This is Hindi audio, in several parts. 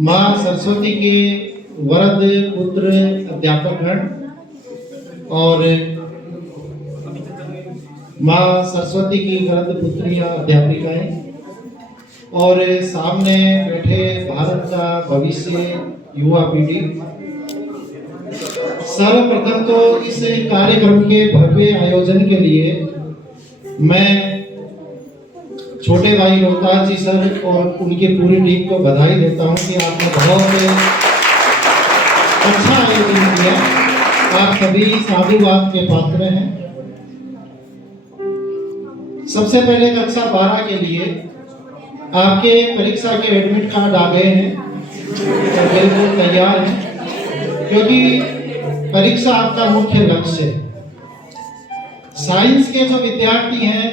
माँ सरस्वती के वरद पुत्र अध्यापकगण और माँ सरस्वती की वरद पुत्रियां अध्यापिकाएं और सामने बैठे भारत का भविष्य युवा पीढ़ी, सर्वप्रथम तो इस कार्यक्रम के भव्य आयोजन के लिए मैं छोटे भाई रोहतास जी सर और उनकी पूरी टीम को बधाई देता हूं कि आपने बहुत अच्छा आयोजन किया। आप सभी साधुवाद के पात्र हैं। सबसे पहले कक्षा 12 के लिए आपके परीक्षा के एडमिट कार्ड आ गए हैं और बिल्कुल तैयार हैं, क्योंकि परीक्षा आपका मुख्य लक्ष्य है। साइंस के जो विद्यार्थी हैं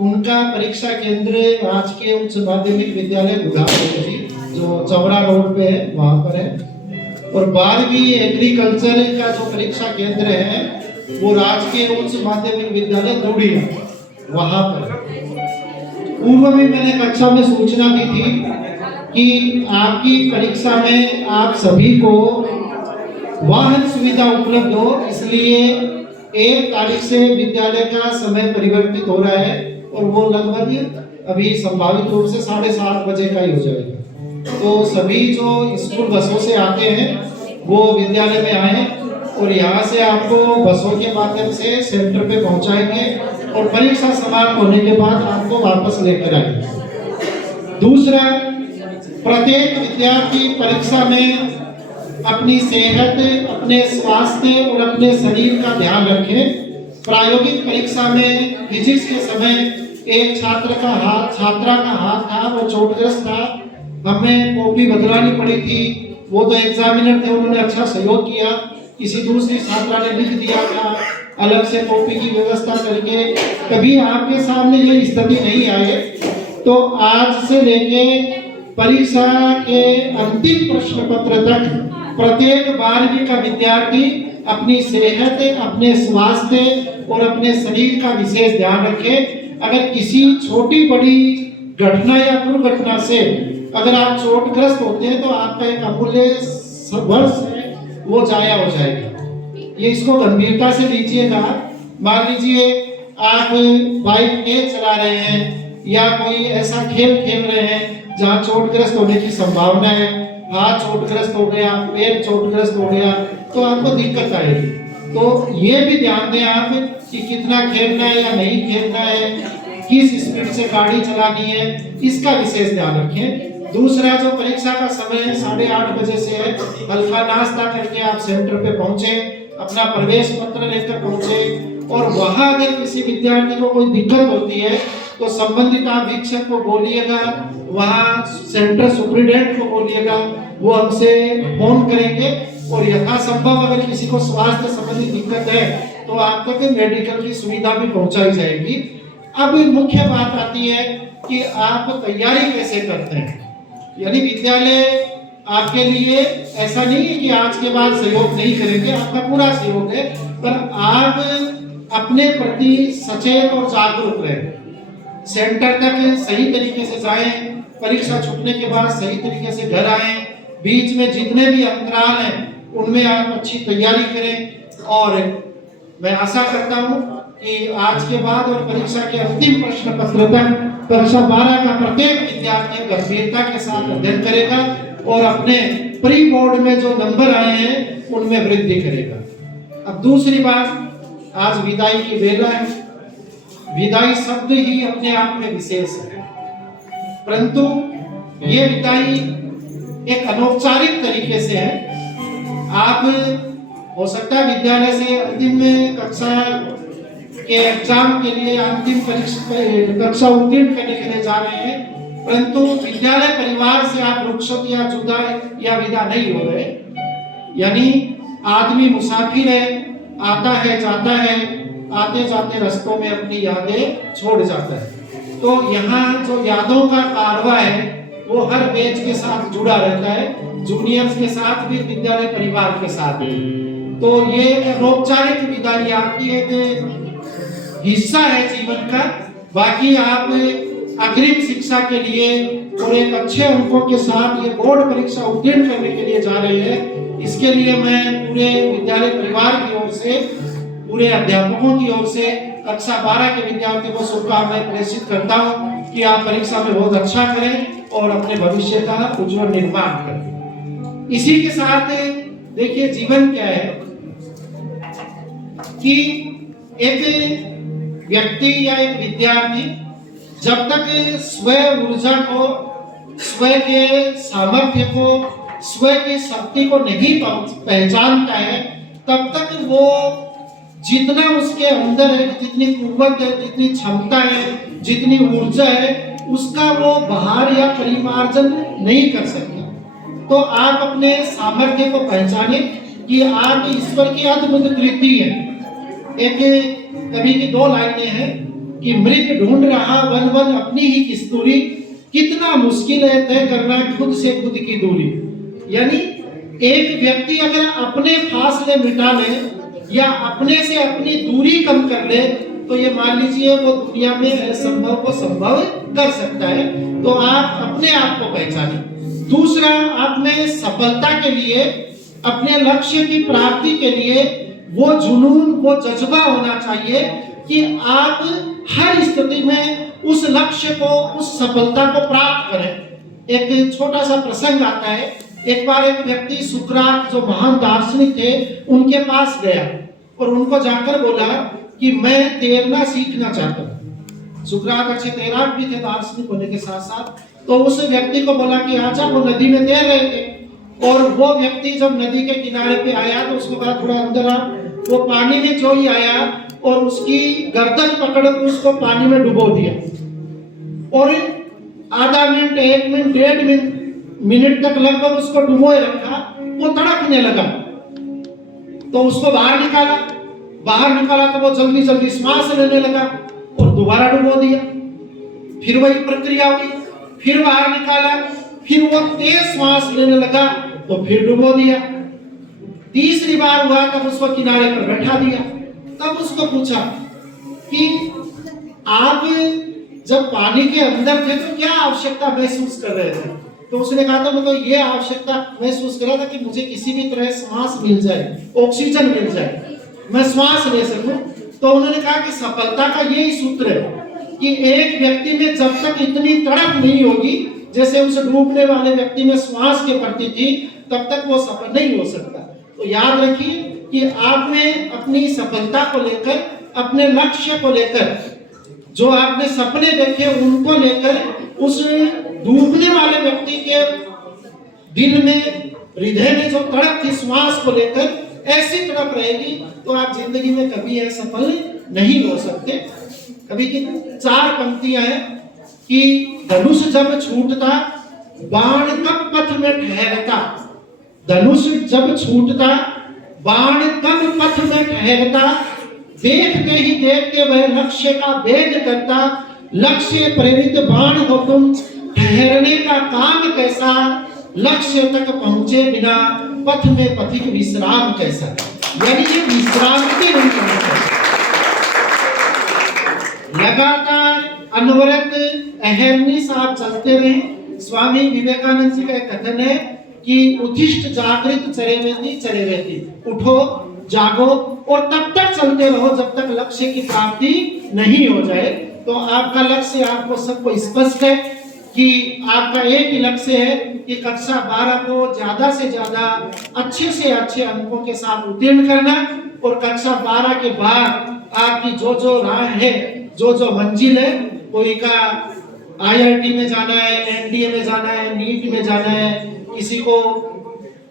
उनका परीक्षा केंद्र राजकीय उच्च माध्यमिक विद्यालय बुढ़ापुर जी जो चौड़ा रोड पे है वहां पर है, और 12वीं एग्रीकल्चर का जो परीक्षा केंद्र है वो राजकीय उच्च माध्यमिक विद्यालय दूड़िया वहां पर। पूर्व में मैंने कक्षा में सूचना दी थी कि आपकी परीक्षा में आप सभी को वाहन सुविधा उपलब्ध हो, इसलिए 1 तारीख से विद्यालय का समय परिवर्तित हो रहा है और वो लगभग अभी संभावित रूप से 7:30 बजे का ही हो जाएगा। तो सभी जो स्कूल बसों से आते हैं वो विद्यालय में आए और यहाँ से आपको बसों के माध्यम से सेंटर पे पहुँचाएंगे और परीक्षा समाप्त होने के बाद आपको वापस लेकर आएंगे। दूसरा, प्रत्येक विद्यार्थी परीक्षा में अपनी सेहत, अपने स्वास्थ्य और अपने शरीर का ध्यान रखें। प्रायोगिक परीक्षा में फिजिक्स के समय एक छात्रा का हाथ था, वो चोटग्रस्त था, हमें कॉपी बदलानी पड़ी थी। वो तो एग्जामिनर थे, उन्होंने अच्छा सहयोग किया। किसी दूसरी छात्रा ने लिख दिया था अलग से कॉपी की व्यवस्था करके। कभी आपके सामने ये स्थिति नहीं आए तो आज से लेके परीक्षा के अंतिम प्रश्न पत्र तक प्रत्येक 12वीं का विद्यार्थी अपनी सेहत, अपने स्वास्थ्य और अपने शरीर का विशेष ध्यान रखे। अगर किसी छोटी बड़ी घटना या दुर्घटना से अगर आप चोटग्रस्त होते हैं तो आपका एक अमूल्य वर्ष है वो जाया हो जाएगा। ये इसको गंभीरता से लीजिएगा। मान लीजिए आप बाइक तेज चला रहे हैं या कोई ऐसा खेल खेल रहे हैं जहाँ चोटग्रस्त होने की संभावना है, हाथ चोटग्रस्त हो गया, पैर चोटग्रस्त हो गया, तो आपको दिक्कत आएगी। तो ये भी ध्यान दें आप कि कितना खेलना है या नहीं खेलना है, किस स्पीड से गाड़ी चलानी है, इसका विशेष ध्यान रखें। दूसरा, जो परीक्षा का समय है 8:30 बजे से है, हल्का नाश्ता करके आप सेंटर पे पहुंचे, अपना प्रवेश पत्र लेकर पहुंचे, और वहां अगर किसी विद्यार्थी को कोई दिक्कत होती है तो संबंधित अधीक्षक को बोलिएगा, वहाँ सेंटर सुप्रिटेंडेंट को बोलिएगा, वो हमसे फोन करेंगे और यथासंभव अगर किसी को स्वास्थ्य संबंधी दिक्कत है तो आप तक मेडिकल की सुविधा भी पहुंचाई जाएगी। अब मुख्य बात आती है कि आप तैयारी कैसे करते हैं। यानी विद्यालय आपके लिए ऐसा नहीं है कि आज के बाद सहयोग नहीं करेंगे, आपका पूरा सहयोग है, पर आप अपने प्रति सचेत और जागरूक रहें। सेंटर तक सही तरीके से जाएं, परीक्षा छूटने के बाद सही तरीके से घर आएं, बीच में जितने भी अंतराल हैं उनमें आप अच्छी तैयारी करें। और मैं आशा करता हूं कि आज के बाद और परीक्षा के अंतिम प्रश्न पत्र तक कक्षा 12 का प्रत्येक विद्यार्थी गंभीरता के साथ अध्ययन करेगा और अपने प्री बोर्ड में जो नंबर आए हैं उनमें वृद्धि करेगा। अब दूसरी बात, आज विदाई की बेला है। विदाई शब्द ही अपने आप में विशेष है, परंतु ये विदाई एक अनौपचारिक तरीके से है। आप हो सकता है विद्यालय से अंतिम कक्षा के एग्जाम के लिए, अंतिम कक्षा उत्तीर्ण करने के लिए जा रहे हैं, परंतु विद्यालय परिवार से आप रुखसत या जुदा या विदा नहीं हो रहे। यानी आदमी मुसाफिर है, आता है जाता है, आते जाते रस्तों में अपनी यादें छोड़ जाता है। तो यहाँ जो यादों का कारवा है वो हर बैच के साथ जुड़ा रहता है, जूनियर्स के साथ भी, विद्यालय परिवार के साथ भी। तो ये औपचारिक विदाई आपकी एक हिस्सा है जीवन का। बाकी आप अग्रिम शिक्षा के लिए और एक अच्छे अंकों के साथ ये बोर्ड परीक्षा उत्तीर्ण करने के लिए जा रहे हैं। इसके लिए मैं पूरे विद्यालय परिवार की ओर से, पूरे अध्यापकों की ओर से कक्षा 12 के विद्यार्थियों को शुभकामनाएं प्रेषित करता हूं कि आप परीक्षा में बहुत अच्छा करें और अपने भविष्य का उज्जवल निर्माण करें। इसी के साथ देखिए जीवन क्या है कि एक व्यक्ति या एक विद्यार्थी जब तक स्व ऊर्जा को, स्व के सामर्थ्य को, स्व की शक्ति को नहीं पहचानता है, तब तक वो जितना उसके अंदर है, जितनी कुव्वत है, जितनी क्षमता है, जितनी ऊर्जा है, उसका वो बाहर या परिमार्जन नहीं कर सकता। तो आप अपने सामर्थ्य को पहचाने कि आप ईश्वर की अद्भुत कृति है। एक कवि की 2 लाइनें हैं कि मृग ढूंढ रहा वन वन अपनी ही किस्तूरी, कितना मुश्किल है तय करना खुद से खुद की दूरी। यानी एक व्यक्ति अगर अपने फासले मिटा ले या अपने से अपनी दूरी कम कर ले तो ये मान लीजिए वो दुनिया में असंभव को संभव कर सकता है। तो आप अपने आप को पहचानें। दूसरा, आप में सफलता के लिए, अपने लक्ष्य की प्राप्ति के लिए वो जुनून, वो जज्बा होना चाहिए कि आप हर स्थिति में उस लक्ष्य को, उस सफलता को प्राप्त करें। एक छोटा सा प्रसंग आता है। एक बार एक व्यक्ति सुकरात, जो महान दार्शनिक थे, उनके पास गया और उनको जाकर बोला कि मैं तैरना सीखना चाहता हूँ। सुकरात अच्छे तैराक भी थे दार्शनिक होने के साथ साथ। तो उस व्यक्ति को बोला कि आजा, वो नदी में तैर रहे थे और वो व्यक्ति जब नदी के किनारे पे आया तो उसको कहा थोड़ा अंदर आ। वो पानी में जो ही आया और उसकी गर्दन पकड़ कर उसको पानी में डुबो दिया और आधा मिनट, 1 मिनट, 1.5 मिनट तक लगभग उसको डुबोए रखा। वो तड़पने लगा तो उसको बाहर निकाला तो वो जल्दी जल्दी श्वास लेने लगा और दोबारा डुबो दिया। फिर वही प्रक्रिया हुई, फिर बाहर निकाला, फिर वो तेज श्वास लेने लगा तो फिर डुबो दिया। तीसरी बार हुआ तब उसको किनारे पर बैठा दिया। तब उसको पूछा कि आप जब पानी के अंदर थे तो क्या आवश्यकता महसूस कर रहे थे? तो उसने कहा था मैं तो ये आवश्यकता महसूस कर रहा था कि मुझे किसी भी तरह सांस मिल जाए, ऑक्सीजन मिल जाए, मैं श्वास ले सकूं। तो उन्होंने कहा कि सफलता का यही सूत्र है कि एक व्यक्ति में जब तक इतनी तड़प नहीं होगी जैसे उस डूबने वाले व्यक्ति में श्वास के प्रति थी, तब तक वो सफल नहीं हो सकता। तो याद रखिए कि आप में अपनी सफलता को लेकर, अपने लक्ष्य को लेकर, जो आपने सपने देखे उनको लेकर, उस डूबने वाले व्यक्ति के दिल में, हृदय में जो तड़प थी श्वास को लेकर, ऐसी तड़प रहेगी तो आप जिंदगी में कभी असफल नहीं हो सकते। कभी की 4 पंक्तियां हैं कि धनुष जब छूटता बाण कब पथ में ठहरता, धनुष जब छूटता बाण कब पथ में ठहरता, देखते ही देखते वह लक्ष्य का भेद करता, लक्ष्य प्रेरित बाण हो तुम, ठहरने का काम कैसा, लक्ष्य तक पहुंचे बिना पथ में पथिक विश्राम कैसा। यानी ये विश्रांति नहीं करना, लगातार अनवरत अहर्निश आप चलते रहें। स्वामी विवेकानंद जी का एक कथन है कि उत्तिष्ठ जागृत चरेवेति, उठो जागो और तब तक चलते रहो जब तक लक्ष्य की प्राप्ति नहीं हो जाए। तो आपका लक्ष्य आपको सबको स्पष्ट है कि आपका एक ही लक्ष्य है कि कक्षा 12 को ज्यादा से ज्यादा अच्छे से अच्छे अंकों के साथ उत्तीर्ण करना और कक्षा 12 के बाद आपकी जो राह है, जो मंजिल है, कोई का IIT में जाना है, NDA में जाना है, नीट में जाना है, किसी को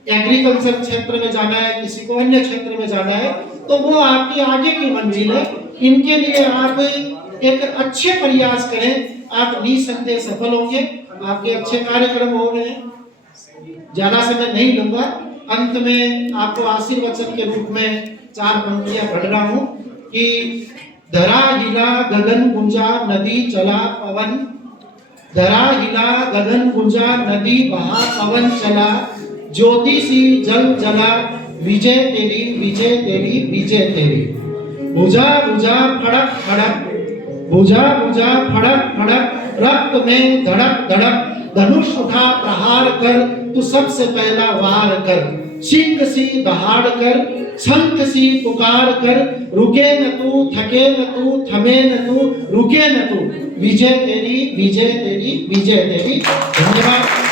एग्रीकल्चर क्षेत्र में जाना है, किसी को अन्य क्षेत्र में जाना है, तो वो आपकी आगे की मंजिल है। इनके लिए आप एक अच्छे प्रयास करें, आप निसंदेह सफल होंगे। आपके अच्छे कार्यक्रम हो रहे हैं, ज्यादा समय नहीं लूंगा। अंत में आपको आशीर्वचन के रूप में 4 पंक्तियां पढ़ रहा हूं कि धरा हिला गगन गुंजा नदी चला पवन, धरा हिला गगन गुंजा नदी बहा पवन चला, ज्योति सी जल जला विजय तेरी विजय तेरी विजय तेरी, भुजा भुजा फड़क फड़क, भुजा भुजा फड़क फड़क रक्त में धड़क धड़क धनुष उठा प्रहार कर, तू सबसे पहला वार कर। सिंह सी दहाड़ कर, शंख सी पुकार कर, रुके न तू, थके न तू, थमे न तू, रुके न तू। विजय तेरी, विजय तेरी, विजय तेरी। धन्यवाद।